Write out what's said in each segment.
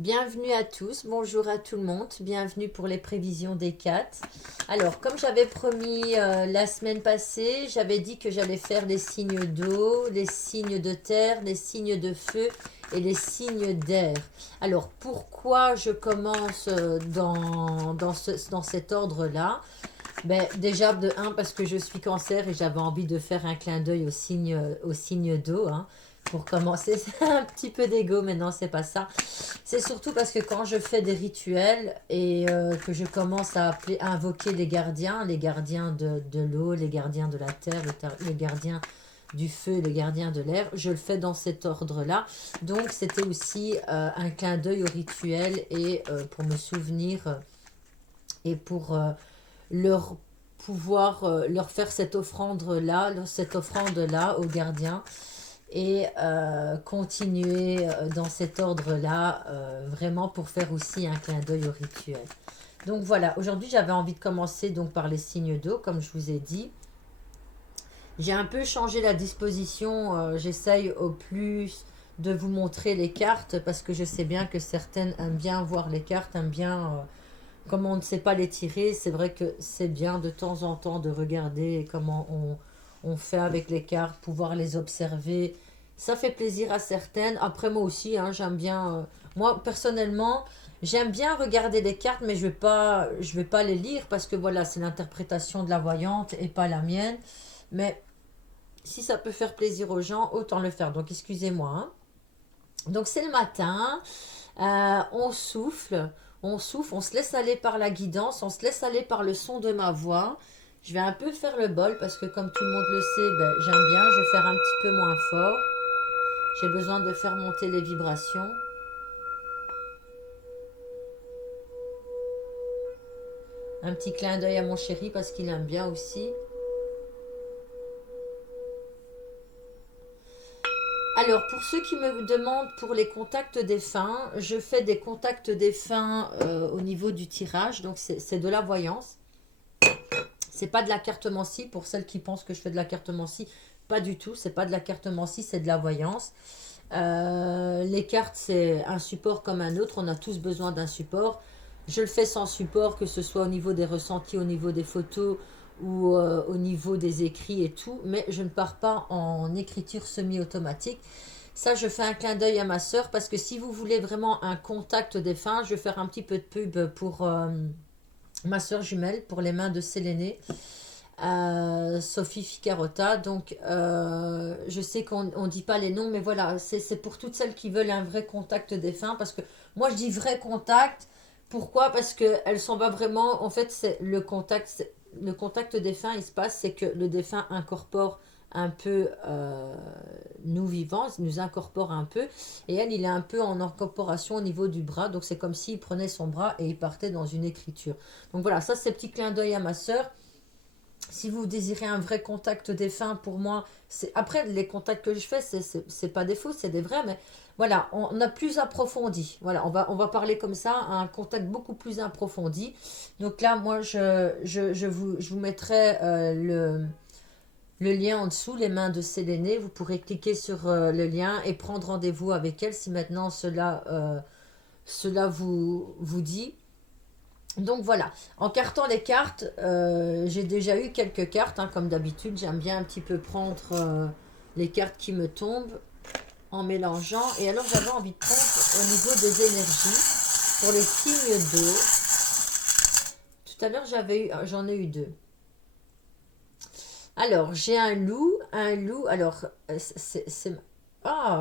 Bienvenue à tous, bonjour à tout le monde, bienvenue pour les prévisions des 4. Alors, comme j'avais promis la semaine passée, j'avais dit que j'allais faire les signes d'eau, les signes de terre, les signes de feu et les signes d'air. Alors, pourquoi je commence dans cet ordre-là? Ben, déjà, de un, parce que je suis cancer et j'avais envie de faire un clin d'œil au signe d'eau, hein. Pour commencer, c'est un petit peu d'ego, mais non, c'est pas ça. C'est surtout parce que quand je fais des rituels et que je commence à invoquer les gardiens de l'eau, les gardiens de la terre, les gardiens du feu, les gardiens de l'air, je le fais dans cet ordre-là. Donc c'était aussi un clin d'œil au rituel et pour me souvenir et pour leur pouvoir leur faire cette offrande-là aux gardiens et continuer dans cet ordre-là, vraiment pour faire aussi un clin d'œil au rituel. Donc voilà, aujourd'hui j'avais envie de commencer donc par les signes d'eau, comme je vous ai dit. J'ai un peu changé la disposition, j'essaye au plus de vous montrer les cartes parce que je sais bien que certaines aiment bien voir les cartes, aiment bien, comme on ne sait pas les tirer, c'est vrai que c'est bien de temps en temps de regarder comment on fait avec les cartes, pouvoir les observer. Ça fait plaisir à certaines. Après moi aussi, hein, j'aime bien. Moi personnellement, j'aime bien regarder les cartes, mais je vais pas les lire parce que voilà, c'est l'interprétation de la voyante et pas la mienne. Mais si ça peut faire plaisir aux gens, autant le faire. Donc excusez-moi, hein. Donc c'est le matin, on souffle, on se laisse aller par la guidance, on se laisse aller par le son de ma voix. Je vais un peu faire le bol parce que comme tout le monde le sait, ben, j'aime bien, je vais faire un petit peu moins fort. J'ai besoin de faire monter les vibrations. Un petit clin d'œil à mon chéri parce qu'il aime bien aussi. Alors, pour ceux qui me demandent pour les contacts défunts, je fais des contacts défunts au niveau du tirage, donc c'est de la voyance. C'est pas de la cartomancie pour celles qui pensent que je fais de la cartomancie. Pas du tout, c'est pas de la cartomancie, c'est de la voyance. Les cartes, c'est un support comme un autre. On a tous besoin d'un support. Je le fais sans support, que ce soit au niveau des ressentis, au niveau des photos ou au niveau des écrits et tout. Mais je ne pars pas en écriture semi-automatique. Ça, je fais un clin d'œil à ma sœur parce que si vous voulez vraiment un contact défunt, je vais faire un petit peu de pub pour ma sœur jumelle, pour les mains de Séléné. Sophie Ficarota. Donc, je sais qu'on ne dit pas les noms, mais voilà, c'est pour toutes celles qui veulent un vrai contact défunt. Parce que moi, je dis vrai contact. Pourquoi? Parce qu'elles sont pas vraiment. En fait, c'est le contact défunt, il se passe, c'est que le défunt incorpore un peu nous vivants, il nous incorpore un peu. Et elle, il est un peu en incorporation au niveau du bras. Donc, c'est comme s'il prenait son bras et il partait dans une écriture. Donc, voilà, ça, c'est petit clin d'œil à ma sœur. Si vous désirez un vrai contact défunt, pour moi, c'est après les contacts que je fais, c'est pas des faux, c'est des vrais, mais voilà, on a plus approfondi. Voilà, on va parler comme ça, un contact beaucoup plus approfondi. Donc là, moi, je vous mettrai le lien en dessous, les mains de Séléné. Vous pourrez cliquer sur le lien et prendre rendez-vous avec elle si maintenant cela vous dit. Donc voilà, en cartant les cartes, j'ai déjà eu quelques cartes, hein, comme d'habitude. J'aime bien un petit peu prendre les cartes qui me tombent en mélangeant. Et alors j'avais envie de prendre au niveau des énergies pour les signes d'eau. Tout à l'heure j'en ai eu deux. Alors j'ai un loup. Alors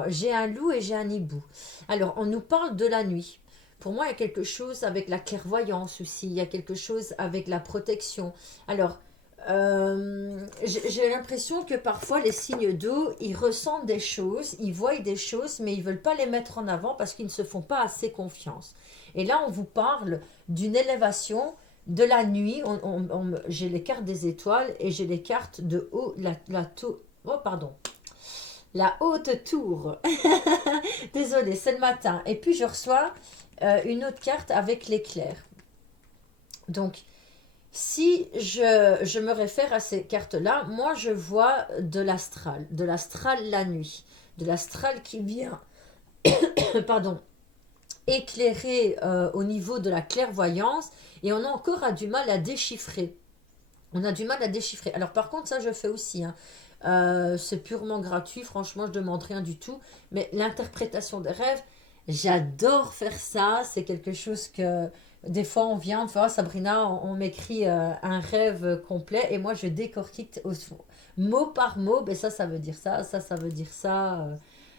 j'ai un loup et j'ai un hibou. Alors on nous parle de la nuit. Pour moi, il y a quelque chose avec la clairvoyance aussi, il y a quelque chose avec la protection. Alors, j'ai l'impression que parfois les signes d'eau, ils ressentent des choses, ils voient des choses, mais ils ne veulent pas les mettre en avant parce qu'ils ne se font pas assez confiance. Et là, on vous parle d'une élévation de la nuit. J'ai les cartes des étoiles et j'ai les cartes de haut, oh, pardon. La haute tour. Désolée, c'est le matin. Et puis je reçois une autre carte avec l'éclair. Donc, si je me réfère à ces cartes-là, moi je vois de l'astral la nuit, de l'astral qui vient, pardon, éclairé au niveau de la clairvoyance et on a encore du mal à déchiffrer. On a du mal à déchiffrer. Alors par contre, ça je fais aussi, hein. C'est purement gratuit, franchement, je demande rien du tout. Mais l'interprétation des rêves, j'adore faire ça. C'est quelque chose que des fois on vient, on fait, ah, Sabrina, on m'écrit un rêve complet et moi je décortique mot par mot. Ben ça veut dire ça, ça veut dire ça.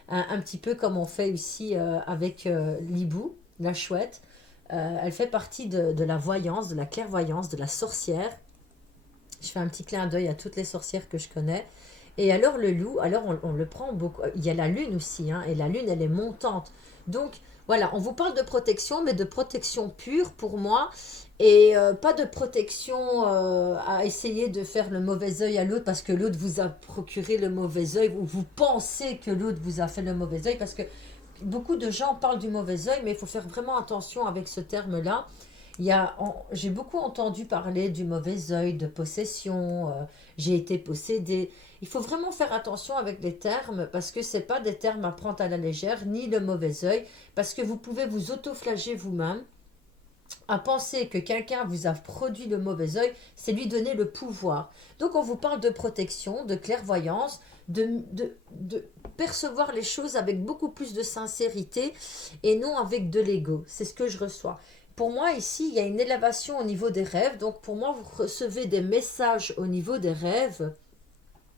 Un petit peu comme on fait ici avec Libou, la chouette. Elle fait partie de la voyance, de la clairvoyance, de la sorcière. Je fais un petit clin d'œil à toutes les sorcières que je connais. Et alors le loup, alors on le prend beaucoup. Il y a la lune aussi, hein, et la lune, elle est montante. Donc voilà, on vous parle de protection, mais de protection pure pour moi. Et pas de protection à essayer de faire le mauvais œil à l'autre parce que l'autre vous a procuré le mauvais œil ou vous pensez que l'autre vous a fait le mauvais œil. Parce que beaucoup de gens parlent du mauvais œil, mais il faut faire vraiment attention avec ce terme-là. J'ai beaucoup entendu parler du mauvais œil, de possession, j'ai été possédée. Il faut vraiment faire attention avec les termes parce que ce n'est pas des termes à prendre à la légère, ni le mauvais œil, parce que vous pouvez vous autoflager vous-même à penser que quelqu'un vous a produit le mauvais œil, c'est lui donner le pouvoir. Donc on vous parle de protection, de clairvoyance, de percevoir les choses avec beaucoup plus de sincérité et non avec de l'ego. C'est ce que je reçois. Pour moi, ici, il y a une élévation au niveau des rêves. Donc, pour moi, vous recevez des messages au niveau des rêves.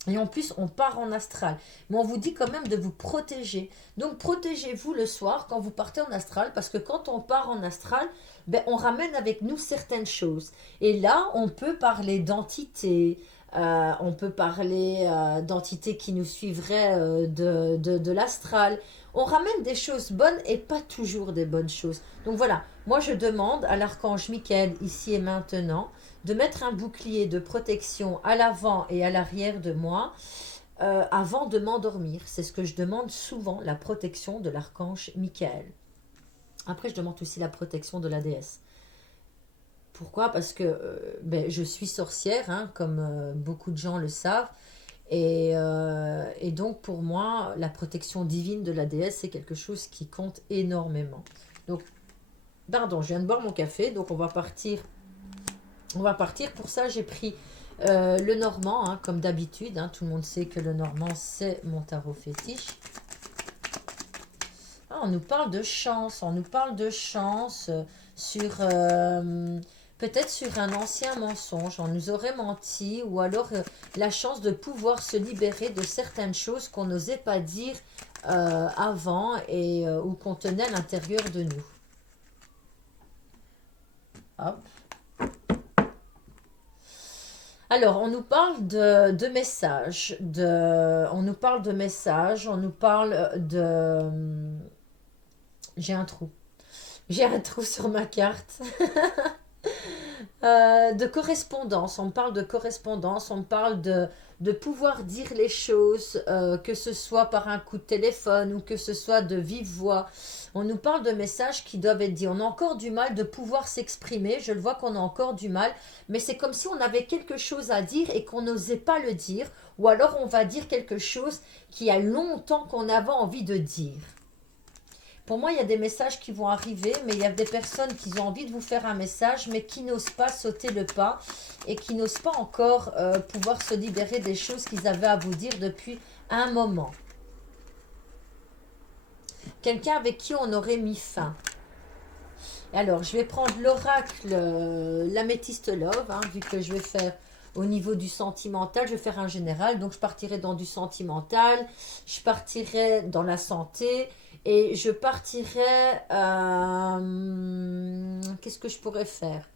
Et en plus, on part en astral. Mais on vous dit quand même de vous protéger. Donc, protégez-vous le soir quand vous partez en astral. Parce que quand on part en astral, ben, on ramène avec nous certaines choses. Et là, on peut parler d'entités. On peut parler d'entités qui nous suivraient de l'astral. On ramène des choses bonnes et pas toujours des bonnes choses. Donc voilà, moi je demande à l'archange Michael, ici et maintenant, de mettre un bouclier de protection à l'avant et à l'arrière de moi avant de m'endormir. C'est ce que je demande souvent, la protection de l'archange Michael. Après, je demande aussi la protection de la déesse. Pourquoi? Parce que ben, je suis sorcière, hein, comme beaucoup de gens le savent. Et donc, pour moi, la protection divine de la déesse, c'est quelque chose qui compte énormément. Donc, pardon, je viens de boire mon café, donc on va partir. On va partir. Pour ça, j'ai pris le normand, hein, comme d'habitude. Hein, tout le monde sait que le normand, c'est mon tarot fétiche. Ah, on nous parle de chance. On nous parle de chance sur... peut-être sur un ancien mensonge. On nous aurait menti. Ou alors la chance de pouvoir se libérer de certaines choses qu'on n'osait pas dire avant et ou qu'on tenait à l'intérieur de nous. Hop. Alors, on nous parle de messages, on nous parle de messages, on nous parle de... J'ai un trou. J'ai un trou sur ma carte. De correspondance, on me parle de correspondance, on me parle de pouvoir dire les choses, que ce soit par un coup de téléphone ou que ce soit de vive voix. On nous parle de messages qui doivent être dits. On a encore du mal de pouvoir s'exprimer, je le vois qu'on a encore du mal, mais c'est comme si on avait quelque chose à dire et qu'on n'osait pas le dire, ou alors on va dire quelque chose qui a longtemps qu'on avait envie de dire. Pour moi, il y a des messages qui vont arriver, mais il y a des personnes qui ont envie de vous faire un message, mais qui n'osent pas sauter le pas et qui n'osent pas encore pouvoir se libérer des choses qu'ils avaient à vous dire depuis un moment. Quelqu'un avec qui on aurait mis fin. Alors, je vais prendre l'oracle, l'améthyste love, hein, vu que je vais faire au niveau du sentimental, je vais faire un général, donc je partirai dans du sentimental, je partirai dans la santé, et je partirai... qu'est-ce que je pourrais faire?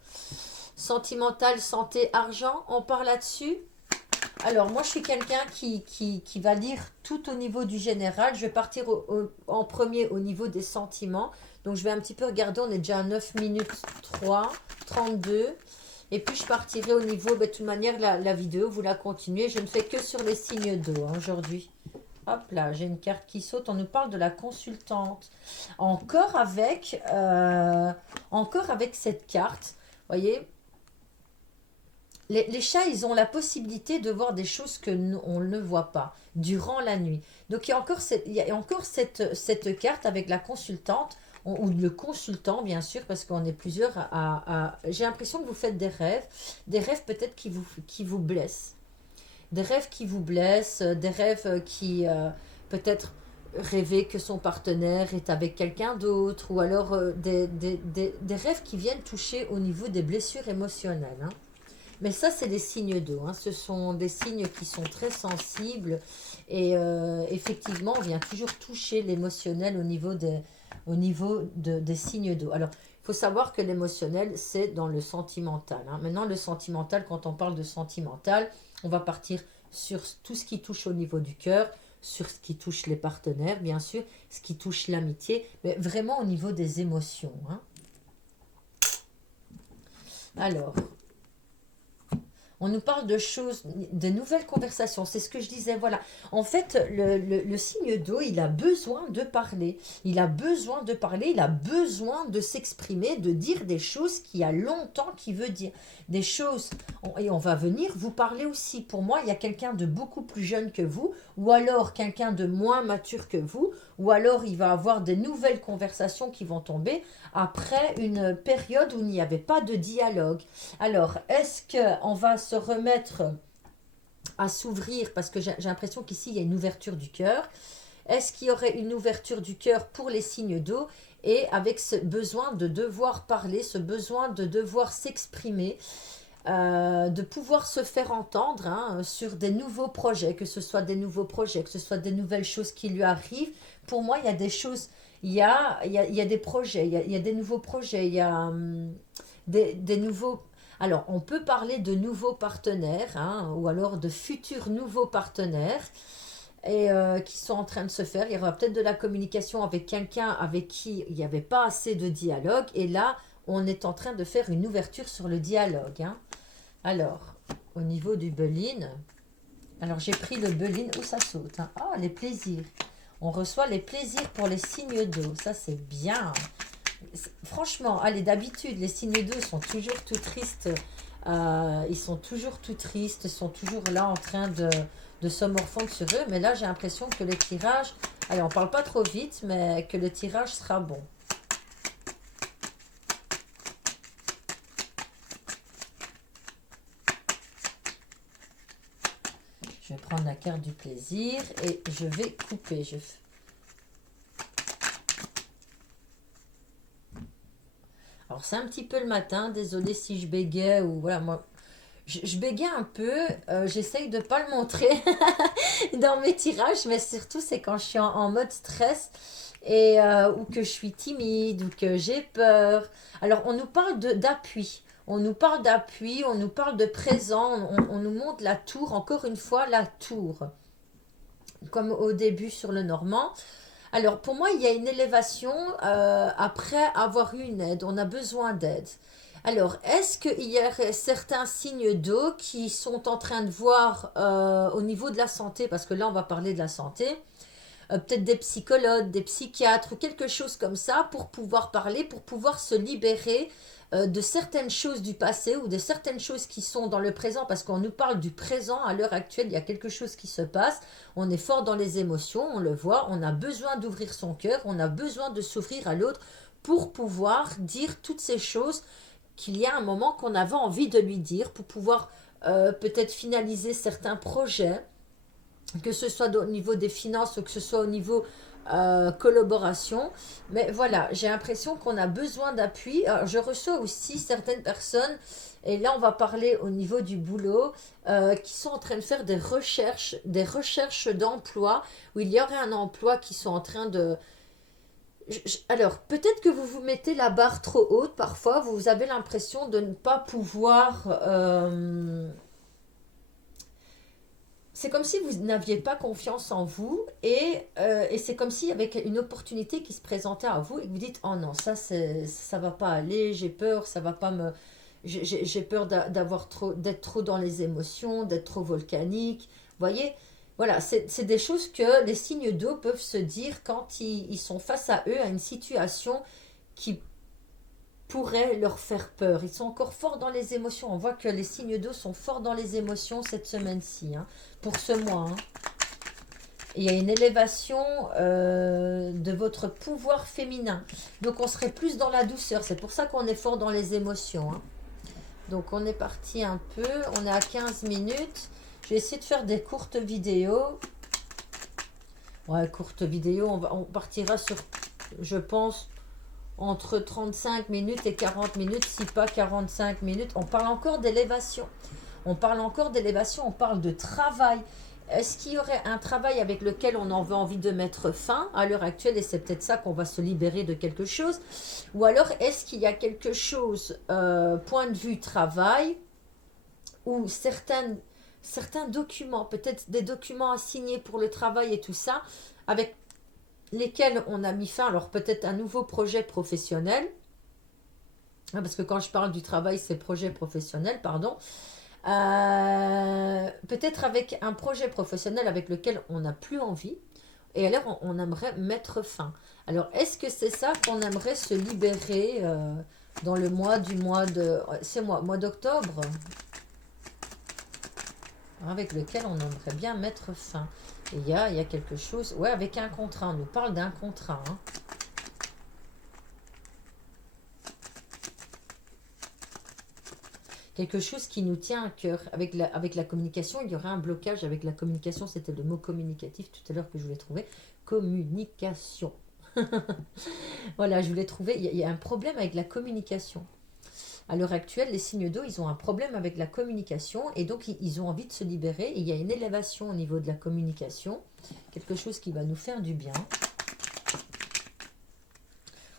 Sentimental, santé, argent, on part là-dessus. Alors, moi, je suis quelqu'un qui va lire tout au niveau du général. Je vais partir en premier au niveau des sentiments. Donc, je vais un petit peu regarder. On est déjà à 9 minutes 3, 32. Et puis, je partirai au niveau... de toute manière, la vidéo, vous la continuez. Je ne fais que sur les signes d'eau hein, aujourd'hui. Hop là, j'ai une carte qui saute. On nous parle de la consultante. Encore avec cette carte. Vous voyez, les chats, ils ont la possibilité de voir des choses que on ne voit pas durant la nuit. Donc, il y a encore cette carte avec la consultante. ou le consultant, bien sûr, parce qu'on est plusieurs J'ai l'impression que vous faites des rêves peut-être qui vous blessent. Des rêves qui vous blessent, des rêves qui peut-être rêver que son partenaire est avec quelqu'un d'autre, ou alors des rêves qui viennent toucher au niveau des blessures émotionnelles, hein. Mais ça, c'est des signes d'eau, hein. Ce sont des signes qui sont très sensibles et effectivement, on vient toujours toucher l'émotionnel des signes d'eau. Alors, il faut savoir que l'émotionnel, c'est dans le sentimental, hein. Maintenant, le sentimental, quand on parle de sentimental, on va partir sur tout ce qui touche au niveau du cœur, sur ce qui touche les partenaires, bien sûr, ce qui touche l'amitié, mais vraiment au niveau des émotions, hein. Alors, on nous parle de choses, de nouvelles conversations. C'est ce que je disais, voilà. En fait, le signe d'eau, il a besoin de parler. Il a besoin de parler, il a besoin de s'exprimer, de dire des choses qu'il y a longtemps qu'il veut dire. Des choses, et on va venir vous parler aussi. Pour moi, il y a quelqu'un de beaucoup plus jeune que vous, ou alors quelqu'un de moins mature que vous, ou alors il va avoir des nouvelles conversations qui vont tomber après une période où il n'y avait pas de dialogue. Alors, est-ce qu'on va se remettre à s'ouvrir, parce que j'ai l'impression qu'ici, il y a une ouverture du cœur. Est-ce qu'il y aurait une ouverture du cœur pour les signes d'eau et avec ce besoin de devoir parler, ce besoin de devoir s'exprimer, de pouvoir se faire entendre, hein, sur des nouveaux projets, que ce soit des nouveaux projets, que ce soit des nouvelles choses qui lui arrivent. Pour moi, il y a des choses, il y a des projets, il y a des nouveaux projets, il y a des nouveaux... Alors, on peut parler de nouveaux partenaires, hein, ou alors de futurs nouveaux partenaires et qui sont en train de se faire. Il y aura peut-être de la communication avec quelqu'un avec qui il n'y avait pas assez de dialogue. Et là, on est en train de faire une ouverture sur le dialogue, hein. Alors, au niveau du Béline, alors j'ai pris le Béline où ça saute, hein. Ah, les plaisirs. On reçoit les plaisirs pour les signes d'eau. Ça, c'est bien. Franchement, allez, d'habitude, les signes d'eau sont toujours tout tristes. Ils sont toujours tout tristes, ils sont toujours là en train de se morfondre sur eux. Mais là, j'ai l'impression que le tirage... Allez, on parle pas trop vite, mais que le tirage sera bon. Je vais prendre la carte du plaisir et je vais couper. Alors, c'est un petit peu le matin. Désolée si je bégayais ou voilà, moi... Je bégaye un peu, j'essaye de ne pas le montrer dans mes tirages, mais surtout c'est quand je suis en mode stress et ou que je suis timide ou que j'ai peur. Alors on nous parle d'appui, on nous parle d'appui, on nous parle de présent, on nous montre la tour, encore une fois la tour, comme au début sur le Normand. Alors pour moi il y a une élévation après avoir eu une aide, on a besoin d'aide. Alors, est-ce qu'il y a certains signes d'eau qui sont en train de voir au niveau de la santé, parce que là, on va parler de la santé, peut-être des psychologues, des psychiatres, quelque chose comme ça, pour pouvoir parler, pour pouvoir se libérer de certaines choses du passé ou de certaines choses qui sont dans le présent, parce qu'on nous parle du présent à l'heure actuelle, il y a quelque chose qui se passe, on est fort dans les émotions, on le voit, on a besoin d'ouvrir son cœur, on a besoin de s'ouvrir à l'autre pour pouvoir dire toutes ces choses qu'il y a un moment qu'on avait envie de lui dire pour pouvoir peut-être finaliser certains projets, que ce soit au niveau des finances ou que ce soit au niveau collaboration. Mais voilà, j'ai l'impression qu'on a besoin d'appui. Je reçois aussi certaines personnes, et là on va parler au niveau du boulot, qui sont en train de faire des recherches d'emploi, où il y aurait un emploi qui sont en train de... Alors, peut-être que vous vous mettez la barre trop haute parfois, vous avez l'impression de ne pas pouvoir... c'est comme si vous n'aviez pas confiance en vous et c'est comme s'il y avait une opportunité qui se présentait à vous et que vous dites, oh non, ça va pas aller, j'ai peur, ça va pas me... J'ai peur d'être trop dans les émotions, d'être trop volcanique. Vous voyez, voilà, c'est des choses que les signes d'eau peuvent se dire quand ils sont face à eux, à une situation qui pourrait leur faire peur. Ils sont encore forts dans les émotions. On voit que les signes d'eau sont forts dans les émotions cette semaine-ci, hein, pour ce mois, hein. Il y a une élévation de votre pouvoir féminin. Donc on serait plus dans la douceur. C'est pour ça qu'on est fort dans les émotions. Hein. Donc on est parti un peu. On est à 15 minutes. Je vais essayer de faire des courtes vidéos. Ouais, courtes vidéos. On partira sur, je pense, entre 35 minutes et 40 minutes. Si pas 45 minutes. On parle encore d'élévation. On parle encore d'élévation. On parle de travail. Est-ce qu'il y aurait un travail avec lequel on en veut envie de mettre fin à l'heure actuelle et c'est peut-être ça qu'on va se libérer de quelque chose? Ou alors est-ce qu'il y a quelque chose, point de vue travail, ou certains documents, peut-être des documents à signer pour le travail et tout ça, avec lesquels on a mis fin, alors peut-être un nouveau projet professionnel, hein, parce que quand je parle du travail, c'est projet professionnel, pardon. Peut-être avec un projet professionnel avec lequel on n'a plus envie et alors on aimerait mettre fin. Alors est-ce que c'est ça qu'on aimerait se libérer dans le mois c'est mois d'octobre avec lequel on aimerait bien mettre fin. Et il y a quelque chose, ouais, avec un contrat, on nous parle d'un contrat. Hein. Quelque chose qui nous tient à cœur. Avec la communication, il y aurait un blocage avec la communication. C'était le mot communicatif tout à l'heure que je voulais trouver. Communication. Voilà, je voulais trouver. Il y a un problème avec la communication. À l'heure actuelle, les signes d'eau, ils ont un problème avec la communication et donc ils ont envie de se libérer. Et il y a une élévation au niveau de la communication. Quelque chose qui va nous faire du bien.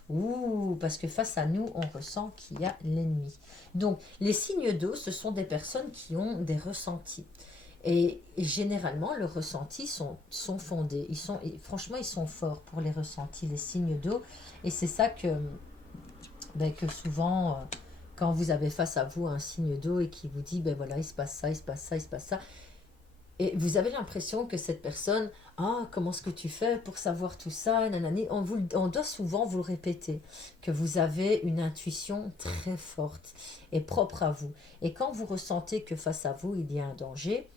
Ouh, parce que face à nous, on ressent qu'il y a l'ennemi. Donc, les signes d'eau, ce sont des personnes qui ont des ressentis. Et généralement, leurs ressentis sont fondés. Franchement, ils sont forts pour les ressentis, les signes d'eau. Et c'est ça que souvent, quand vous avez face à vous un signe d'eau et qui vous dit, ben voilà, il se passe ça, il se passe ça, il se passe ça. Et vous avez l'impression que cette personne, ah, comment est-ce que tu fais pour savoir tout ça, nanani. On doit souvent vous le répéter, que vous avez une intuition très forte et propre à vous. Et quand vous ressentez que face à vous, il y a un danger,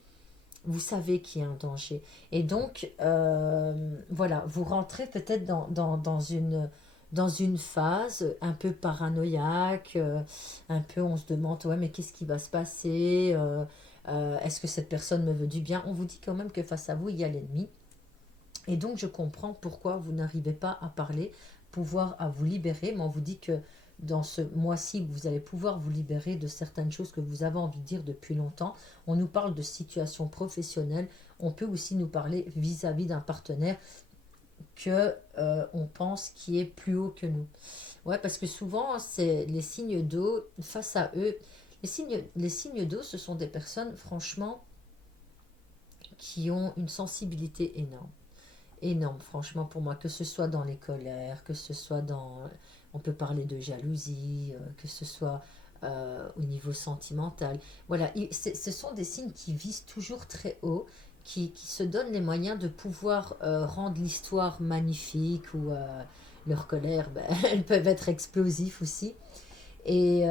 vous savez qu'il y a un danger. Et donc, voilà, vous rentrez peut-être dans une phase un peu paranoïaque, un peu on se demande, ouais, mais qu'est-ce qui va se passer est-ce que cette personne me veut du bien? On vous dit quand même que face à vous, il y a l'ennemi. Et donc, je comprends pourquoi vous n'arrivez pas à parler, pouvoir à vous libérer. Mais on vous dit que dans ce mois-ci, vous allez pouvoir vous libérer de certaines choses que vous avez envie de dire depuis longtemps. On nous parle de situation professionnelle. On peut aussi nous parler vis-à-vis d'un partenaire que on pense qui est plus haut que nous. Ouais, parce que souvent, c'est les signes d'eau, face à eux, les signes d'eau, ce sont des personnes, franchement, qui ont une sensibilité énorme. Énorme, franchement, pour moi, que ce soit dans les colères, que ce soit dans... On peut parler de jalousie, que ce soit au niveau sentimental. Voilà, ce sont des signes qui visent toujours très haut, qui se donnent les moyens de pouvoir rendre l'histoire magnifique ou leur colère, ben, elles peuvent être explosives aussi. Et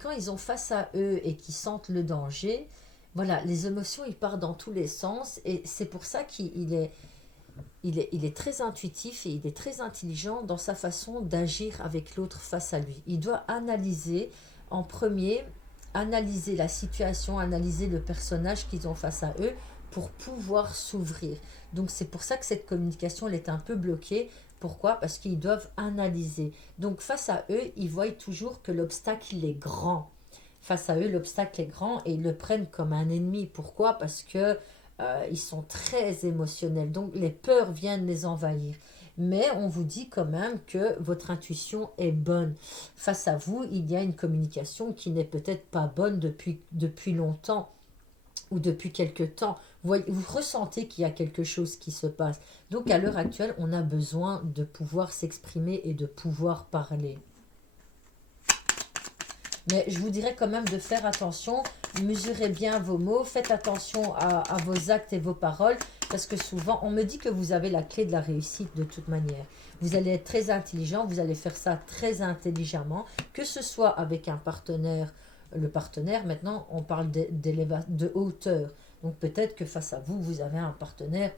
quand ils ont face à eux et qu'ils sentent le danger, voilà, les émotions, ils partent dans tous les sens. Et c'est pour ça qu'il est très intuitif et il est très intelligent dans sa façon d'agir avec l'autre face à lui. Il doit analyser en premier, analyser la situation, analyser le personnage qu'ils ont face à eux pour pouvoir s'ouvrir. Donc c'est pour ça que cette communication, elle est un peu bloquée. Pourquoi? Parce qu'ils doivent analyser. Donc face à eux, ils voient toujours que l'obstacle, il est grand. Face à eux, l'obstacle est grand et ils le prennent comme un ennemi. Pourquoi? Parce que ils sont très émotionnels. Donc les peurs viennent les envahir. Mais on vous dit quand même que votre intuition est bonne. Face à vous, il y a une communication qui n'est peut-être pas bonne depuis longtemps ou depuis quelque temps. Vous ressentez qu'il y a quelque chose qui se passe. Donc à l'heure actuelle, on a besoin de pouvoir s'exprimer et de pouvoir parler. Mais je vous dirais quand même de faire attention, mesurez bien vos mots, faites attention à vos actes et vos paroles, parce que souvent, on me dit que vous avez la clé de la réussite de toute manière. Vous allez être très intelligent, vous allez faire ça très intelligemment, que ce soit avec un partenaire. Le partenaire, maintenant, on parle de hauteur. Donc peut-être que face à vous, vous avez un partenaire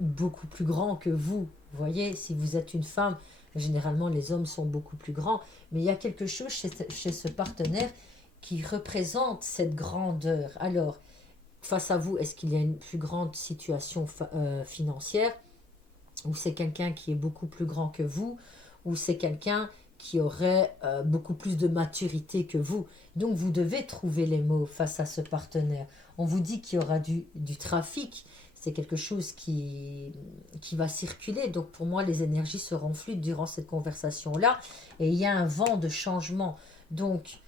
beaucoup plus grand que vous. Vous voyez, si vous êtes une femme, généralement les hommes sont beaucoup plus grands, mais il y a quelque chose chez ce partenaire qui représente cette grandeur. Alors, face à vous, est-ce qu'il y a une plus grande situation financière, ou c'est quelqu'un qui est beaucoup plus grand que vous, ou c'est quelqu'un qui aurait beaucoup plus de maturité que vous. Donc vous devez trouver les mots face à ce partenaire. On vous dit qu'il y aura du trafic, c'est quelque chose qui va circuler. Donc pour moi, les énergies seront fluides durant cette conversation-là, et il y a un vent de changement. Donc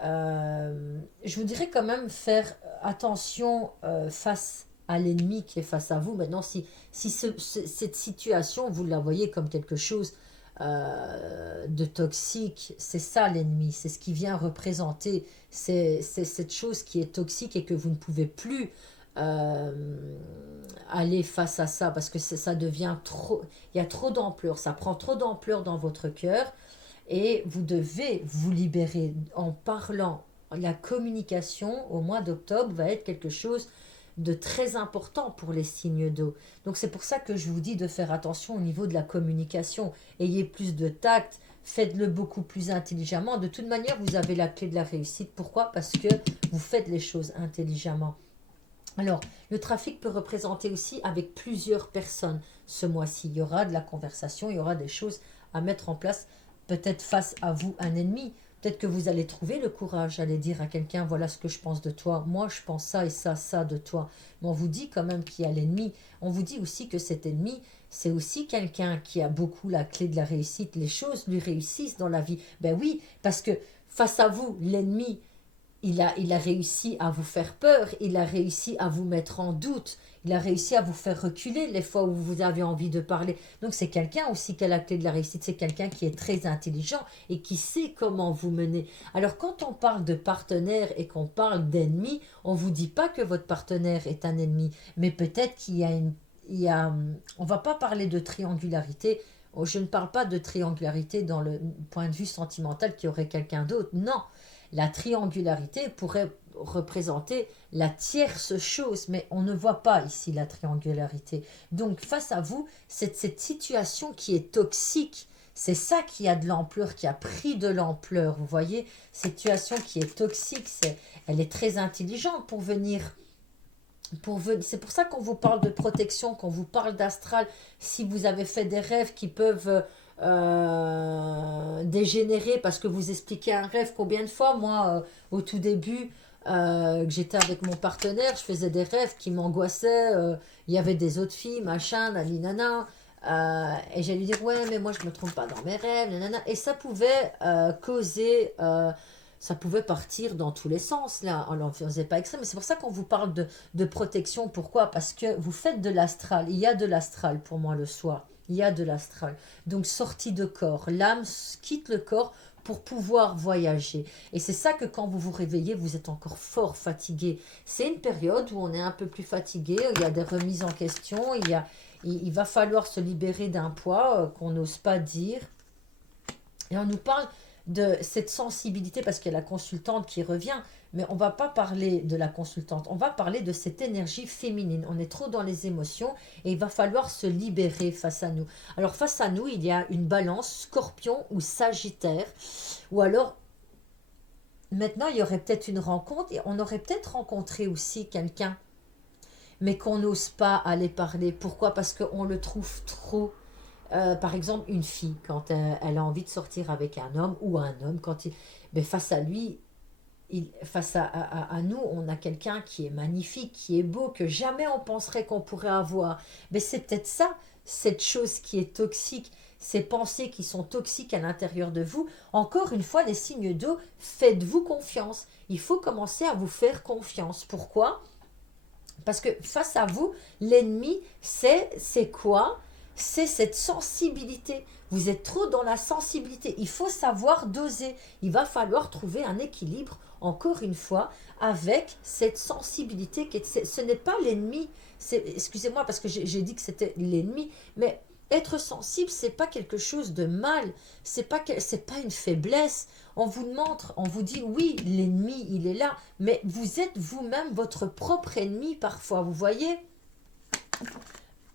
je vous dirais quand même faire attention face à l'ennemi qui est face à vous. Maintenant, si cette situation, vous la voyez comme quelque chose de toxique, c'est ça l'ennemi, c'est ce qui vient représenter, c'est cette chose qui est toxique et que vous ne pouvez plus aller face à ça, parce que ça devient trop, il y a trop d'ampleur, ça prend trop d'ampleur dans votre cœur. Et vous devez vous libérer en parlant. La communication au mois d'octobre va être quelque chose de très important pour les signes d'eau. Donc c'est pour ça que je vous dis de faire attention au niveau de la communication. Ayez plus de tact, faites-le beaucoup plus intelligemment. De toute manière, vous avez la clé de la réussite. Pourquoi? Parce que vous faites les choses intelligemment. Alors, le trafic peut représenter aussi avec plusieurs personnes ce mois-ci. Il y aura de la conversation, il y aura des choses à mettre en place. Peut-être face à vous, un ennemi. Peut-être que vous allez trouver le courage, aller dire à quelqu'un, voilà ce que je pense de toi. Moi, je pense ça et ça de toi. Mais on vous dit quand même qu'il y a l'ennemi. On vous dit aussi que cet ennemi, c'est aussi quelqu'un qui a beaucoup la clé de la réussite. Les choses lui réussissent dans la vie. Ben oui, parce que face à vous, l'ennemi, il a réussi à vous faire peur, il a réussi à vous mettre en doute, il a réussi à vous faire reculer les fois où vous avez envie de parler. Donc c'est quelqu'un aussi qui a la clé de la réussite, c'est quelqu'un qui est très intelligent et qui sait comment vous mener. Alors quand on parle de partenaire et qu'on parle d'ennemi, on ne vous dit pas que votre partenaire est un ennemi, mais peut-être qu'il y a on ne va pas parler de triangularité. Je ne parle pas de triangularité dans le point de vue sentimental qu'il y aurait quelqu'un d'autre, non. La triangularité pourrait représenter la tierce chose, mais on ne voit pas ici la triangularité. Donc face à vous, cette situation qui est toxique, c'est ça qui a de l'ampleur, qui a pris de l'ampleur, vous voyez, situation qui est toxique, elle est très intelligente pour venir. C'est pour ça qu'on vous parle de protection, qu'on vous parle d'astral. Si vous avez fait des rêves qui peuvent dégénérer parce que vous expliquez un rêve, combien de fois, moi, au tout début, que j'étais avec mon partenaire, je faisais des rêves qui m'angoissaient. Il y avait des autres filles, machin, naninana. Et j'allais lui dire, ouais, mais moi, je me trompe pas dans mes rêves, nanana. Et ça pouvait causer... ça pouvait partir dans tous les sens, là, on ne faisait pas exprès, mais c'est pour ça qu'on vous parle de protection. Pourquoi? Parce que vous faites de l'astral, il y a de l'astral pour moi le soir, il y a de l'astral. Donc sortie de corps, l'âme quitte le corps pour pouvoir voyager. Et c'est ça que quand vous vous réveillez, vous êtes encore fort fatigué. C'est une période où on est un peu plus fatigué, il y a des remises en question, il va falloir se libérer d'un poids qu'on n'ose pas dire. Et on nous parle de cette sensibilité, parce qu'il y a la consultante qui revient, mais on ne va pas parler de la consultante, on va parler de cette énergie féminine. On est trop dans les émotions et il va falloir se libérer face à nous. Alors face à nous, il y a une balance, scorpion ou sagittaire, ou alors maintenant il y aurait peut-être une rencontre, et on aurait peut-être rencontré aussi quelqu'un, mais qu'on n'ose pas aller parler. Pourquoi? Parce qu'on le trouve trop... par exemple, une fille, quand elle a envie de sortir avec un homme, ou un homme, mais face à lui, face à nous, on a quelqu'un qui est magnifique, qui est beau, que jamais on penserait qu'on pourrait avoir. Mais c'est peut-être ça, cette chose qui est toxique, ces pensées qui sont toxiques à l'intérieur de vous. Encore une fois, les signes d'eau, faites-vous confiance. Il faut commencer à vous faire confiance. Pourquoi? Parce que face à vous, l'ennemi, c'est quoi? C'est cette sensibilité. Vous êtes trop dans la sensibilité. Il faut savoir doser. Il va falloir trouver un équilibre, encore une fois, avec cette sensibilité. Ce n'est pas l'ennemi. Excusez-moi parce que j'ai dit que c'était l'ennemi, mais être sensible, c'est pas quelque chose de mal. C'est pas une faiblesse. On vous montre, on vous dit oui, l'ennemi, il est là, mais vous êtes vous-même votre propre ennemi parfois. Vous voyez?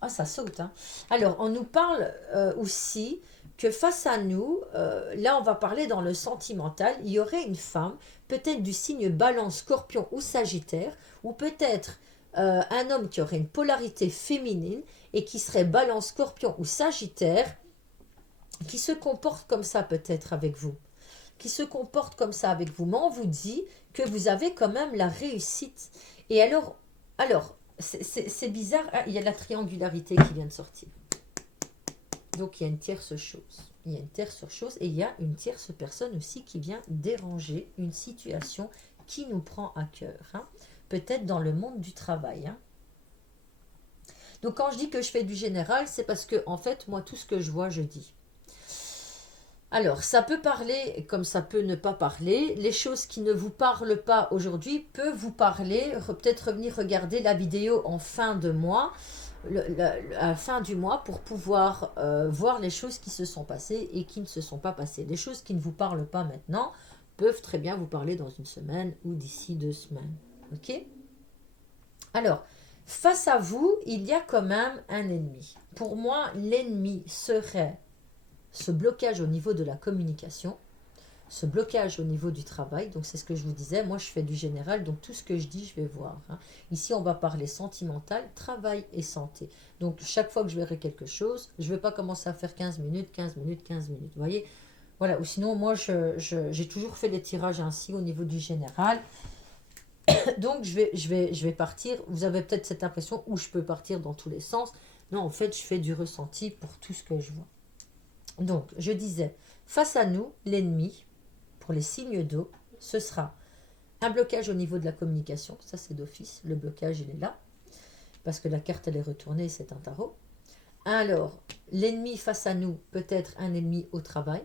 Ah, ça saute, hein. Alors, on nous parle aussi que face à nous, là, on va parler dans le sentimental, il y aurait une femme, peut-être du signe Balance, Scorpion ou Sagittaire, ou peut-être un homme qui aurait une polarité féminine et qui serait Balance, Scorpion ou Sagittaire, qui se comporte comme ça peut-être avec vous, qui se comporte comme ça avec vous. Mais on vous dit que vous avez quand même la réussite. Et alors c'est bizarre, hein, il y a la triangularité qui vient de sortir. Donc il y a une tierce chose. Il y a une tierce chose et il y a une tierce personne aussi qui vient déranger une situation qui nous prend à cœur. Hein. Peut-être dans le monde du travail. Hein. Donc quand je dis que je fais du général, c'est parce que en fait, moi, tout ce que je vois, je dis. Alors, ça peut parler comme ça peut ne pas parler. Les choses qui ne vous parlent pas aujourd'hui peuvent vous parler. Peut-être revenir regarder la vidéo en fin de mois, à la fin du mois, pour pouvoir voir les choses qui se sont passées et qui ne se sont pas passées. Les choses qui ne vous parlent pas maintenant peuvent très bien vous parler dans une semaine ou d'ici 2 semaines. Ok? Alors, face à vous, il y a quand même un ennemi. Pour moi, l'ennemi serait ce blocage au niveau de la communication, ce blocage au niveau du travail. Donc c'est ce que je vous disais, moi je fais du général, donc tout ce que je dis je vais voir. Hein. Ici on va parler sentimental, travail et santé. Donc chaque fois que je verrai quelque chose, je ne vais pas commencer à faire 15 minutes, 15 minutes, 15 minutes. Vous voyez, voilà. Ou sinon moi j'ai toujours fait les tirages ainsi au niveau du général. Donc je vais partir, vous avez peut-être cette impression où je peux partir dans tous les sens. Non, en fait je fais du ressenti pour tout ce que je vois. Donc, je disais, face à nous, l'ennemi, pour les signes d'eau, ce sera un blocage au niveau de la communication. Ça, c'est d'office. Le blocage, il est là. Parce que la carte, elle est retournée, c'est un tarot. Alors, l'ennemi face à nous, peut-être un ennemi au travail.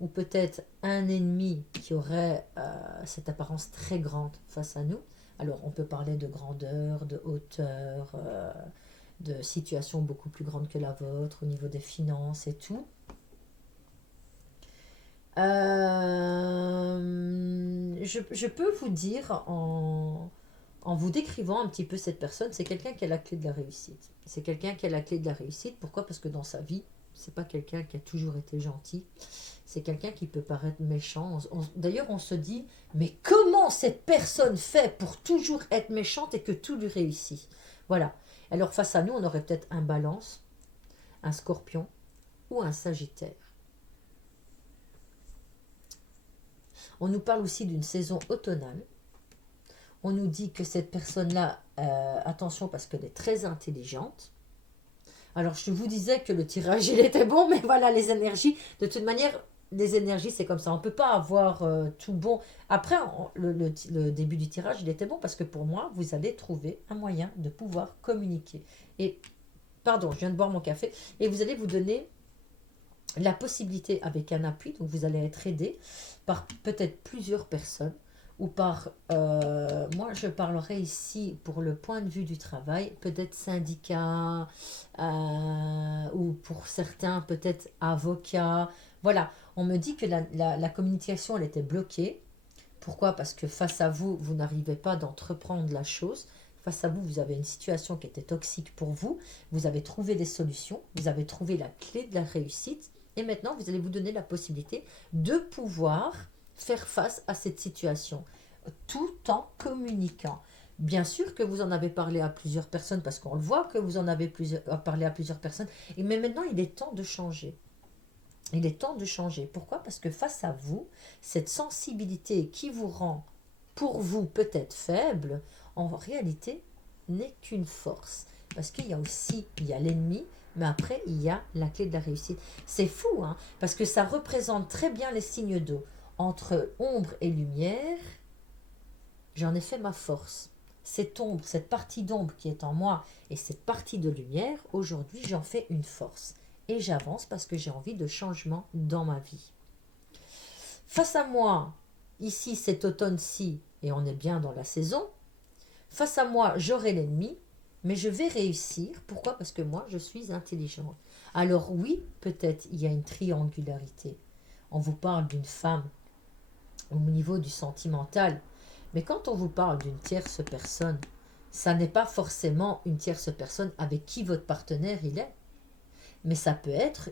Ou peut-être un ennemi qui aurait cette apparence très grande face à nous. Alors, on peut parler de grandeur, de hauteur, de situation beaucoup plus grande que la vôtre, au niveau des finances et tout. Je peux vous dire en vous décrivant un petit peu cette personne, c'est quelqu'un qui a la clé de la réussite. C'est quelqu'un qui a la clé de la réussite. Pourquoi? Parce que dans sa vie, c'est pas quelqu'un qui a toujours été gentil. C'est quelqu'un qui peut paraître méchant. D'ailleurs, on se dit, mais comment cette personne fait pour toujours être méchante et que tout lui réussit? Voilà. Alors face à nous, on aurait peut-être un Balance, un Scorpion ou un Sagittaire. On nous parle aussi d'une saison automnale. On nous dit que cette personne-là, attention parce qu'elle est très intelligente. Alors je vous disais que le tirage il était bon, mais voilà les énergies. De toute manière, les énergies c'est comme ça. On ne peut pas avoir tout bon. Après, le début du tirage il était bon parce que pour moi, vous allez trouver un moyen de pouvoir communiquer. Et, pardon, je viens de boire mon café. Et vous allez vous donner la possibilité avec un appui, donc vous allez être aidé par peut-être plusieurs personnes ou par, moi je parlerai ici pour le point de vue du travail, peut-être syndicat ou pour certains peut-être avocats. Voilà, on me dit que la communication elle était bloquée. Pourquoi? Parce que face à vous, vous n'arrivez pas d'entreprendre la chose. Face à vous, vous avez une situation qui était toxique pour vous. Vous avez trouvé des solutions. Vous avez trouvé la clé de la réussite. Et maintenant, vous allez vous donner la possibilité de pouvoir faire face à cette situation tout en communiquant. Bien sûr que vous en avez parlé à plusieurs personnes parce qu'on le voit que vous en avez parlé à plusieurs personnes. Mais maintenant, il est temps de changer. Il est temps de changer. Pourquoi? Parce que face à vous, cette sensibilité qui vous rend, pour vous, peut-être faible, en réalité, n'est qu'une force. Parce qu'il y a aussi, il y a l'ennemi, mais après, il y a la clé de la réussite. C'est fou, hein? Parce que ça représente très bien les signes d'eau. Entre ombre et lumière, j'en ai fait ma force. Cette ombre, cette partie d'ombre qui est en moi et cette partie de lumière, aujourd'hui, j'en fais une force. Et j'avance parce que j'ai envie de changement dans ma vie. Face à moi, ici, cet automne-ci, et on est bien dans la saison, face à moi, j'aurai l'ennemi, mais je vais réussir. Pourquoi? Parce que moi, je suis intelligente. Alors oui, peut-être il y a une triangularité. On vous parle d'une femme au niveau du sentimental, mais quand on vous parle d'une tierce personne, Ça n'est pas forcément une tierce personne avec qui votre partenaire il est. Mais ça peut être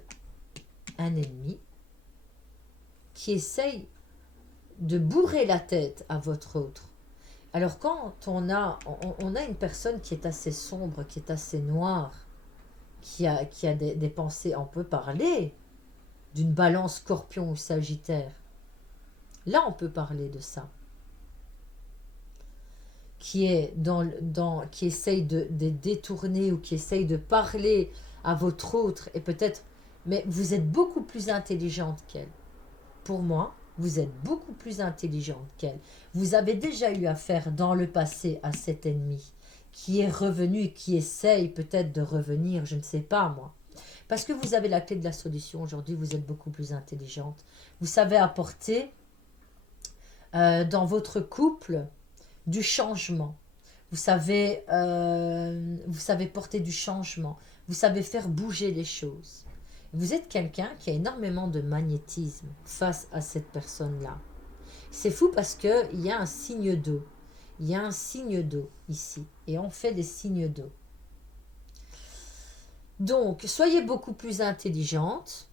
un ennemi qui essaye de bourrer la tête à votre autre. Alors quand on a une personne qui est assez sombre, qui est assez noire, qui a des pensées, on peut parler d'une balance scorpion ou sagittaire. Là, on peut parler de ça. Qui essaye de détourner ou qui essaye de parler à votre autre et peut-être, mais vous êtes beaucoup plus intelligente qu'elle. Pour moi, vous êtes beaucoup plus intelligente qu'elle. Vous avez déjà eu affaire dans le passé à cet ennemi qui est revenu et qui essaye peut-être de revenir, je ne sais pas moi. Parce que vous avez la clé de la solution aujourd'hui, vous êtes beaucoup plus intelligente. Vous savez apporter dans votre couple du changement. Vous savez porter du changement. Vous savez faire bouger les choses. Vous êtes quelqu'un qui a énormément de magnétisme face à cette personne-là. C'est fou parce qu'il y a un signe d'eau. Il y a un signe d'eau ici. Et on fait des signes d'eau. Donc, soyez beaucoup plus intelligente.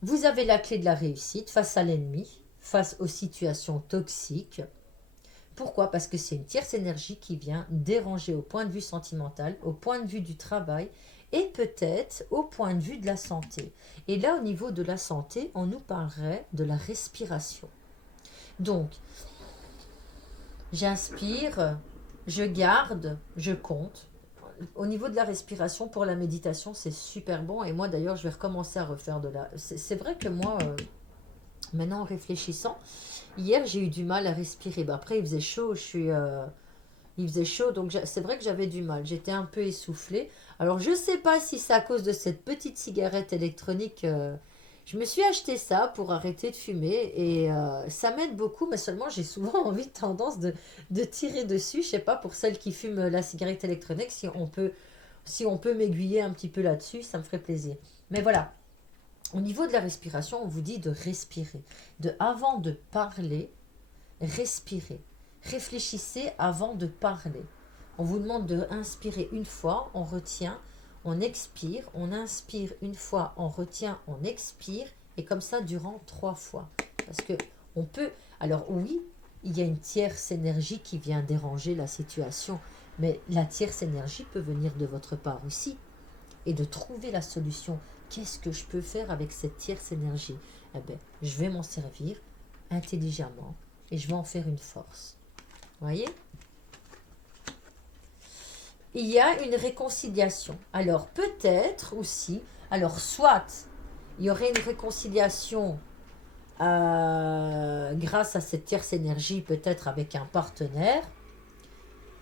Vous avez la clé de la réussite face à l'ennemi, face aux situations toxiques. Pourquoi? Parce que c'est une tierce énergie qui vient déranger au point de vue sentimental, au point de vue du travail et peut-être au point de vue de la santé. Et là, au niveau de la santé, on nous parlerait de la respiration. Donc, j'inspire, je garde, je compte. Au niveau de la respiration, pour la méditation, c'est super bon. Et moi, d'ailleurs, je vais recommencer à refaire de la... C'est vrai que moi, maintenant, en réfléchissant, hier, j'ai eu du mal à respirer. Ben, après, il faisait chaud, il faisait chaud, donc c'est vrai que j'avais du mal. J'étais un peu essoufflée. Alors, je ne sais pas si c'est à cause de cette petite cigarette électronique. Je me suis acheté ça pour arrêter de fumer et ça m'aide beaucoup, mais seulement j'ai souvent tendance de tirer dessus. Je sais pas, pour celles qui fument la cigarette électronique, si on peut m'aiguiller un petit peu là-dessus, ça me ferait plaisir. Mais voilà, au niveau de la respiration, on vous dit de respirer. Avant de parler, respirez. Réfléchissez avant de parler. On vous demande de inspirer une fois, on retient, on expire, on inspire une fois, on retient, on expire, et comme ça durant 3 fois. Parce que on peut... Alors oui, il y a une tierce énergie qui vient déranger la situation, mais la tierce énergie peut venir de votre part aussi. Et de trouver la solution. Qu'est-ce que je peux faire avec cette tierce énergie? Eh bien, je vais m'en servir intelligemment et je vais en faire une force. Voyez? Il y a une réconciliation. Alors peut-être aussi, alors soit il y aurait une réconciliation grâce à cette tierce énergie, peut-être avec un partenaire,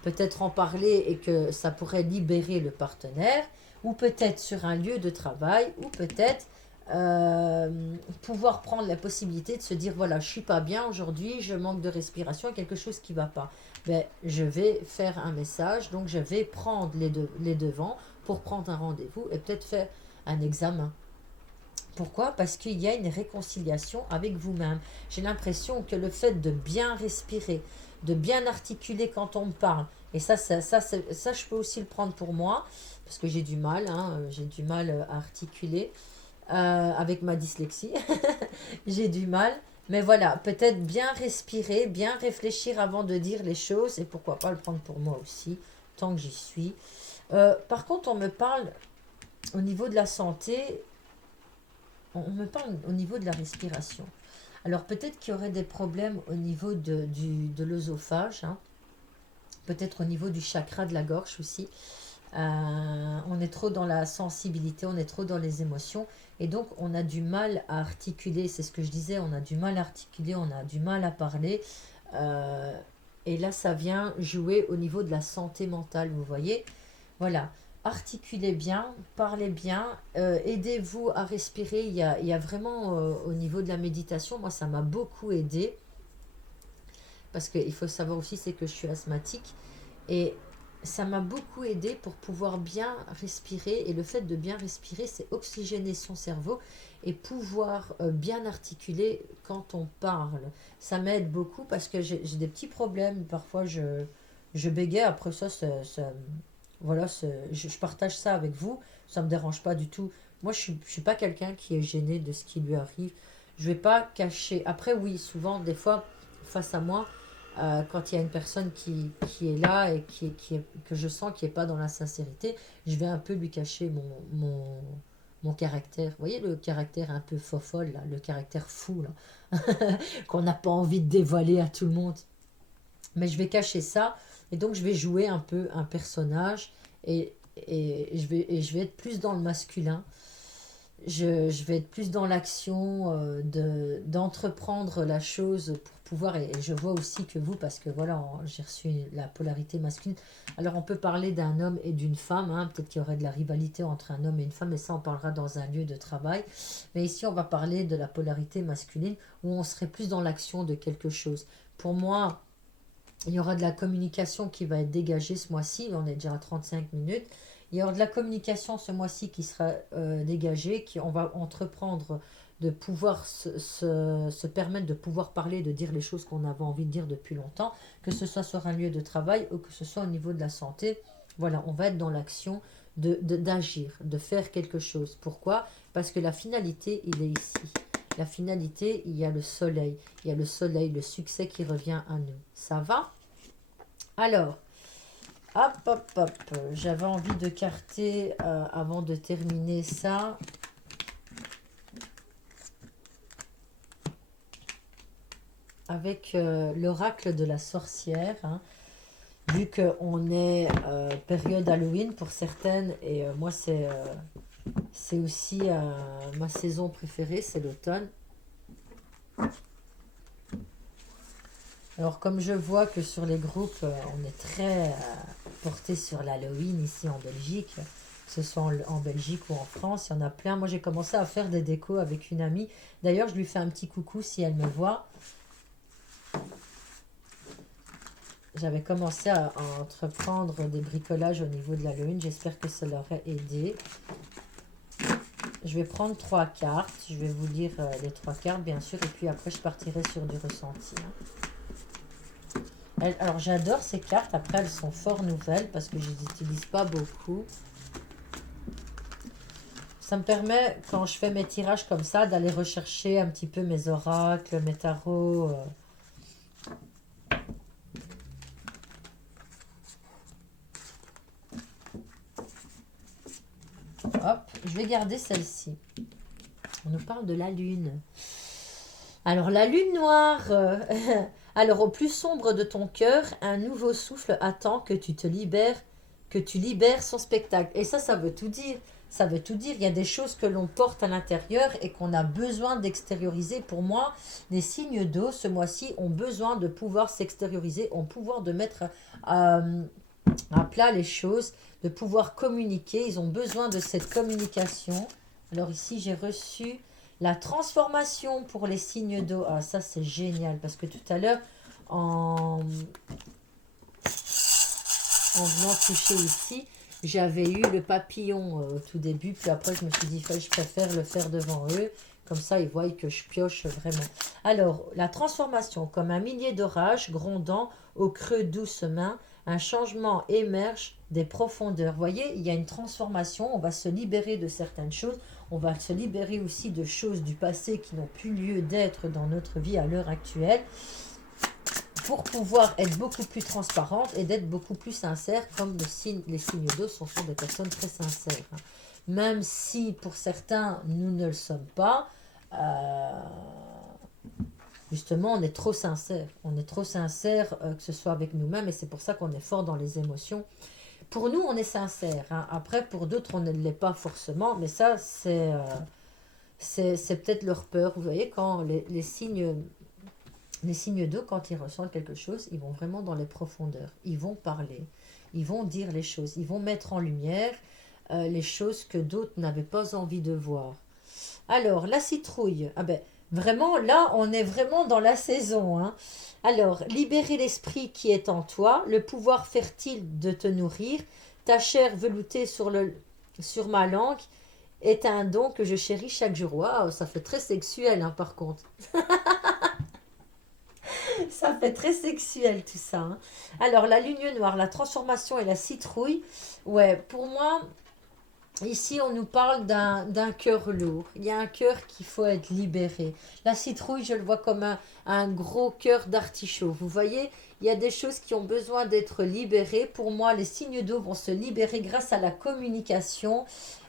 peut-être en parler et que ça pourrait libérer le partenaire, ou peut-être sur un lieu de travail, ou peut-être pouvoir prendre la possibilité de se dire, voilà, je suis pas bien aujourd'hui, je manque de respiration, quelque chose qui va pas. Ben, je vais faire un message, donc je vais prendre les devants pour prendre un rendez-vous et peut-être faire un examen. Pourquoi? Parce qu'il y a une réconciliation avec vous-même. J'ai l'impression que le fait de bien respirer, de bien articuler quand on me parle, et ça, je peux aussi le prendre pour moi, parce que j'ai du mal, j'ai du mal à articuler avec ma dyslexie. J'ai du mal. Mais voilà, peut-être bien respirer, bien réfléchir avant de dire les choses, et pourquoi pas le prendre pour moi aussi, tant que j'y suis. Par contre, on me parle au niveau de la santé, on me parle au niveau de la respiration. Alors peut-être qu'il y aurait des problèmes au niveau de l'œsophage, peut-être au niveau du chakra de la gorge aussi. On est trop dans la sensibilité, on est trop dans les émotions et donc on a du mal à articuler, c'est ce que je disais, on a du mal à articuler, on a du mal à parler et là ça vient jouer au niveau de la santé mentale, vous voyez, voilà, articulez bien, parlez bien, aidez-vous à respirer, il y a vraiment au niveau de la méditation, moi ça m'a beaucoup aidé parce qu'il faut savoir aussi c'est que je suis asthmatique et ça m'a beaucoup aidé pour pouvoir bien respirer et le fait de bien respirer c'est oxygéner son cerveau et pouvoir bien articuler quand on parle. Ça m'aide beaucoup parce que j'ai des petits problèmes, parfois je Je bégaye, après ça, voilà, je partage ça avec vous, ça me dérange pas du tout. Moi, je suis pas quelqu'un qui est gêné de ce qui lui arrive. Je vais pas cacher. Après, oui, souvent, des fois, face à moi, quand il y a une personne qui est là et que je sens qui est pas dans la sincérité, je vais un peu lui cacher mon caractère. Vous voyez le caractère un peu fofolle, là, le caractère fou, là, qu'on n'a pas envie de dévoiler à tout le monde. Mais je vais cacher ça et donc je vais jouer un peu un personnage et je vais être plus dans le masculin. Je vais être plus dans l'action d'entreprendre la chose pour pouvoir, et je vois aussi que vous, parce que voilà, j'ai reçu la polarité masculine. Alors on peut parler d'un homme et d'une femme, hein, peut-être qu'il y aurait de la rivalité entre un homme et une femme, mais ça on parlera dans un lieu de travail. Mais ici on va parler de la polarité masculine où on serait plus dans l'action de quelque chose. Pour moi, il y aura de la communication qui va être dégagée ce mois-ci. On est déjà à 35 minutes. Il y aura de la communication ce mois-ci qui sera dégagée. On va entreprendre de pouvoir se permettre de pouvoir parler, de dire les choses qu'on avait envie de dire depuis longtemps, que ce soit sur un lieu de travail ou que ce soit au niveau de la santé. Voilà, on va être dans l'action d'agir, de faire quelque chose. Pourquoi? Parce que la finalité, il est ici. La finalité, il y a le soleil. Il y a le soleil, le succès qui revient à nous. Ça va? Alors, hop, hop, hop. J'avais envie de carter avant de terminer ça. Avec l'oracle de la sorcière. Hein. Vu qu'on est période Halloween pour certaines. Et moi, c'est aussi ma saison préférée, c'est l'automne. Alors comme je vois que sur les groupes, on est très porté sur l'Halloween ici en Belgique, que ce soit en Belgique ou en France, il y en a plein. Moi j'ai commencé à faire des décos avec une amie. D'ailleurs je lui fais un petit coucou si elle me voit. J'avais commencé à entreprendre des bricolages au niveau de l'Halloween. J'espère que ça leur a aidé. Je vais prendre 3 cartes. Je vais vous lire les 3 cartes bien sûr. Et puis après je partirai sur du ressenti. Hein. Alors j'adore ces cartes, après elles sont fort nouvelles parce que je les utilise pas beaucoup. Ça me permet, quand je fais mes tirages comme ça, d'aller rechercher un petit peu mes oracles, mes tarots. Hop, je vais garder celle-ci. On nous parle de la lune. Alors la lune noire. Alors au plus sombre de ton cœur, un nouveau souffle attend que tu te libères, que tu libères son spectacle. Et ça veut tout dire. Ça veut tout dire. Il y a des choses que l'on porte à l'intérieur et qu'on a besoin d'extérioriser. Pour moi, les signes d'eau, ce mois-ci, ont besoin de pouvoir s'extérioriser, ont pouvoir de mettre à plat les choses, de pouvoir communiquer. Ils ont besoin de cette communication. Alors ici, j'ai reçu la transformation pour les signes d'eau. Ah, ça, c'est génial. Parce que tout à l'heure, en venant toucher ici, j'avais eu le papillon au tout début. Puis après, je me suis dit, je préfère le faire devant eux. Comme ça, ils voient que je pioche vraiment. Alors, la transformation, comme un millier d'orages grondant au creux doucement, un changement émerge des profondeurs. Vous voyez, il y a une transformation. On va se libérer de certaines choses. On va se libérer aussi de choses du passé qui n'ont plus lieu d'être dans notre vie à l'heure actuelle, pour pouvoir être beaucoup plus transparente et d'être beaucoup plus sincère, comme les signes d'eau sont des personnes très sincères. Hein. Même si pour certains, nous ne le sommes pas, justement, on est trop sincère. On est trop sincère, que ce soit avec nous-mêmes, et c'est pour ça qu'on est fort dans les émotions. Pour nous, on est sincère. Hein. Après, pour d'autres, on ne l'est pas forcément, mais ça, c'est peut-être leur peur. Vous voyez, quand les signes d'eau, quand ils ressentent quelque chose, ils vont vraiment dans les profondeurs. Ils vont parler, ils vont dire les choses, ils vont mettre en lumière les choses que d'autres n'avaient pas envie de voir. Alors, la citrouille, ah ben, vraiment, là, on est vraiment dans la saison. Hein. Alors, libérer l'esprit qui est en toi, le pouvoir fertile de te nourrir, ta chair veloutée sur ma langue est un don que je chéris chaque jour. Waouh, ça fait très sexuel, hein, par contre. Ça fait très sexuel tout ça, hein. Alors, la lune noire, la transformation et la citrouille. Ouais, pour moi, ici, on nous parle d'un cœur lourd. Il y a un cœur qu'il faut être libéré. La citrouille, je le vois comme un gros cœur d'artichaut. Vous voyez, il y a des choses qui ont besoin d'être libérées. Pour moi, les signes d'eau vont se libérer grâce à la communication.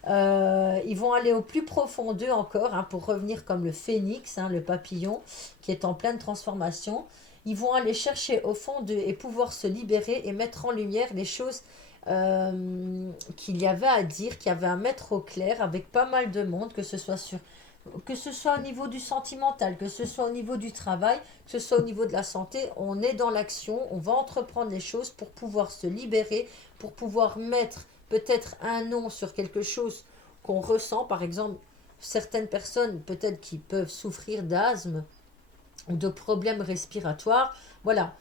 Ils vont aller au plus profond d'eux encore, hein, pour revenir comme le phénix, hein, le papillon, qui est en pleine transformation. Ils vont aller chercher au fond d'eux et pouvoir se libérer et mettre en lumière les choses qu'il y avait à dire, qu'il y avait à mettre au clair avec pas mal de monde, que ce soit au niveau du sentimental, que ce soit au niveau du travail, que ce soit au niveau de la santé. On est dans l'action, on va entreprendre les choses pour pouvoir se libérer, pour pouvoir mettre peut-être un nom sur quelque chose qu'on ressent. Par exemple, certaines personnes peut-être qui peuvent souffrir d'asthme ou de problèmes respiratoires. Voilà.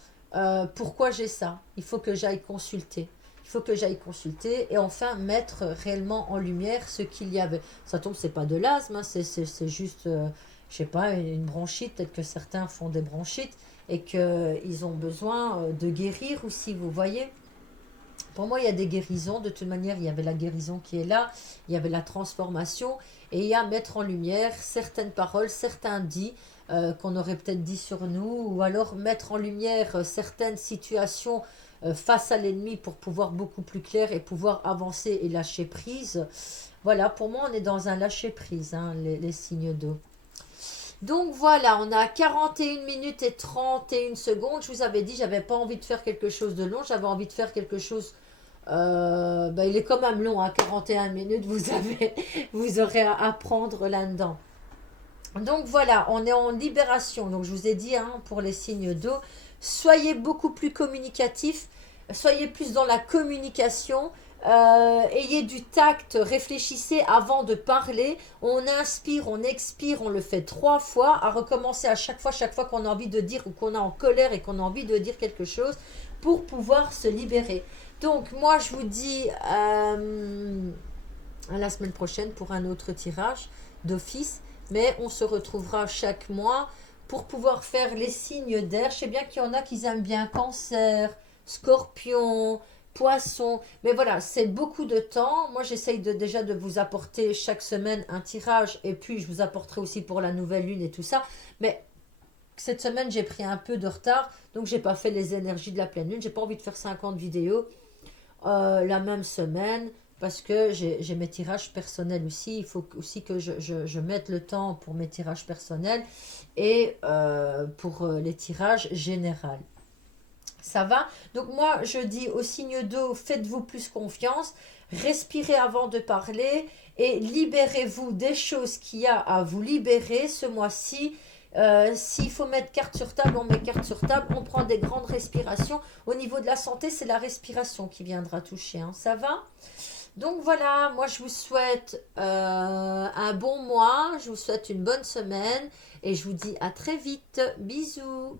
Pourquoi j'ai ça? Il faut que j'aille consulter. Il faut que j'aille consulter et enfin mettre réellement en lumière ce qu'il y avait. Ça tombe, c'est pas de l'asthme, hein, c'est juste, je sais pas, une bronchite. Peut-être que certains font des bronchites et qu'ils ont besoin de guérir aussi, vous voyez. Pour moi, il y a des guérisons. De toute manière, il y avait la guérison qui est là. Il y avait la transformation. Et il y a mettre en lumière certaines paroles, certains dits qu'on aurait peut-être dit sur nous. Ou alors mettre en lumière certaines situations face à l'ennemi pour pouvoir beaucoup plus clair et pouvoir avancer et lâcher prise. Voilà, pour moi, on est dans un lâcher prise, hein, les signes d'eau. Donc voilà, on a 41 minutes et 31 secondes. Je vous avais dit, j'avais pas envie de faire quelque chose de long. J'avais envie de faire quelque chose. Il est quand même long, à 41 minutes. Vous aurez à apprendre là-dedans. Donc voilà, on est en libération. Donc je vous ai dit, hein, pour les signes d'eau, soyez beaucoup plus communicatifs, soyez plus dans la communication, ayez du tact, réfléchissez avant de parler. On inspire, on expire, on le fait 3 fois, à recommencer à chaque fois qu'on a envie de dire ou qu'on est en colère et qu'on a envie de dire quelque chose pour pouvoir se libérer. Donc moi je vous dis à la semaine prochaine pour un autre tirage d'office. Mais on se retrouvera chaque mois pour pouvoir faire les signes d'air. Je sais bien qu'il y en a qui aiment bien Cancer, Scorpion, Poisson. Mais voilà, c'est beaucoup de temps. Moi, j'essaye déjà de vous apporter chaque semaine un tirage. Et puis, je vous apporterai aussi pour la nouvelle lune et tout ça. Mais cette semaine, j'ai pris un peu de retard. Donc, j'ai pas fait les énergies de la pleine lune. J'ai pas envie de faire 50 vidéos la même semaine. Parce que j'ai mes tirages personnels aussi. Il faut aussi que je mette le temps pour mes tirages personnels et pour les tirages généraux. Ça va? Donc moi, je dis au signe d'eau, faites-vous plus confiance. Respirez avant de parler et libérez-vous des choses qu'il y a à vous libérer ce mois-ci. S'il faut mettre carte sur table, on met carte sur table. On prend des grandes respirations. Au niveau de la santé, c'est la respiration qui viendra toucher, hein. Ça va? Donc voilà, moi je vous souhaite un bon mois, je vous souhaite une bonne semaine et je vous dis à très vite. Bisous.